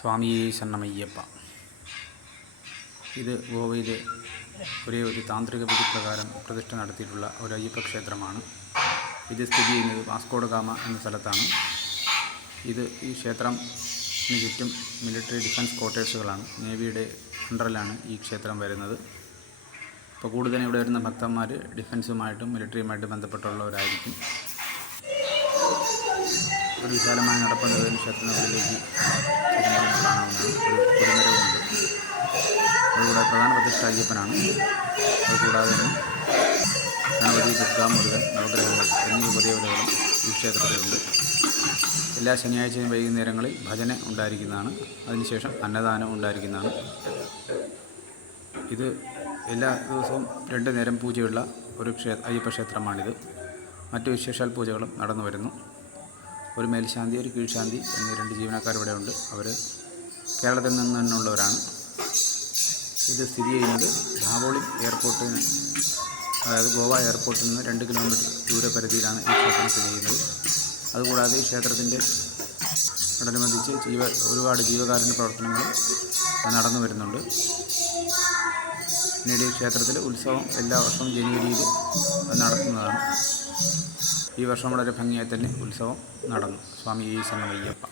സ്വാമിയേ ശരണമയ്യപ്പ. ഇത് ഗോവയിലെ ഒരു താന്ത്രിക വിധി പ്രകാരം പ്രതിഷ്ഠ നടത്തിയിട്ടുള്ള ഒരു അയ്യപ്പ ക്ഷേത്രമാണ്. ഇത് സ്ഥിതി ചെയ്യുന്നത് വാസ്കോഡ ഗാമ എന്ന സ്ഥലത്താണ്. ഈ ക്ഷേത്രത്തിന് ചുറ്റും മിലിറ്ററി ഡിഫൻസ് ക്വാർട്ടേഴ്സുകളാണ്. നേവിയുടെ അണ്ടറിലാണ് ഈ ക്ഷേത്രം വരുന്നത്. ഇപ്പോൾ കൂടുതലും ഇവിടെ വരുന്ന ഭക്തന്മാർ ഡിഫൻസുമായിട്ടും മിലിറ്ററിയുമായിട്ടും ബന്ധപ്പെട്ടുള്ളവരായിരിക്കും. ഒരു വിശാലമായ നടപ്പന്തലിന് ക്ഷേത്രത്തിനുള്ളിലേക്ക് കാണാവുന്നതാണ്. ഒരു കൊടിമരമുണ്ട്. അതുകൂടാതെ പ്രധാന പ്രതിഷ്ഠ അയ്യപ്പനാണ്. അതുകൂടാതെ തന്നെ ഗണപതി, ദുർഗ, മുരുകൻ, നവഗ്രഹങ്ങൾ എന്നീ ഉപദേവതകളും ഈ ക്ഷേത്രത്തിലുണ്ട്. എല്ലാ ശനിയാഴ്ചയും വൈകുന്നേരങ്ങളിൽ ഭജന ഉണ്ടായിരിക്കുന്നതാണ്. അതിനുശേഷം അന്നദാനം ഉണ്ടായിരിക്കുന്നതാണ്. ഇത് എല്ലാ ദിവസവും 2 നേരം പൂജയുള്ള ഒരു അയ്യപ്പ ക്ഷേത്രമാണിത്. മറ്റു വിശേഷാൽ പൂജകളും നടന്നു വരുന്നു. ഒരു മേൽശാന്തി, ഒരു കീഴ്ശാന്തി എന്നീ 2 ജീവനക്കാർ ഇവിടെ ഉണ്ട്. അവർ കേരളത്തിൽ നിന്ന് തന്നെയുള്ളവരാണ്. ഇത് സ്ഥിതി ചെയ്യുന്നത് ധാവോളി എയർപോർട്ടിന്, അതായത് ഗോവ എയർപോർട്ടിൽ നിന്ന് 2 കിലോമീറ്റർ ദൂരപരിധിയിലാണ് ഈ ക്ഷേത്രം സ്ഥിതി ചെയ്യുന്നത്. അതുകൂടാതെ ഈ ക്ഷേത്രത്തോടനുബന്ധിച്ച് ഒരുപാട് ജീവകാരുണ്യ പ്രവർത്തനങ്ങൾ നടന്നു വരുന്നുണ്ട്. പിന്നീട് ഈ ക്ഷേത്രത്തിൽ ഉത്സവം എല്ലാ വർഷവും ജനുവരിയിൽ നടത്തുന്നതാണ്. ഈ വർഷം വളരെ ഭംഗിയായി തന്നെ ഉത്സവം നടന്നു. സ്വാമിയേ ശരണമയ്യപ്പ.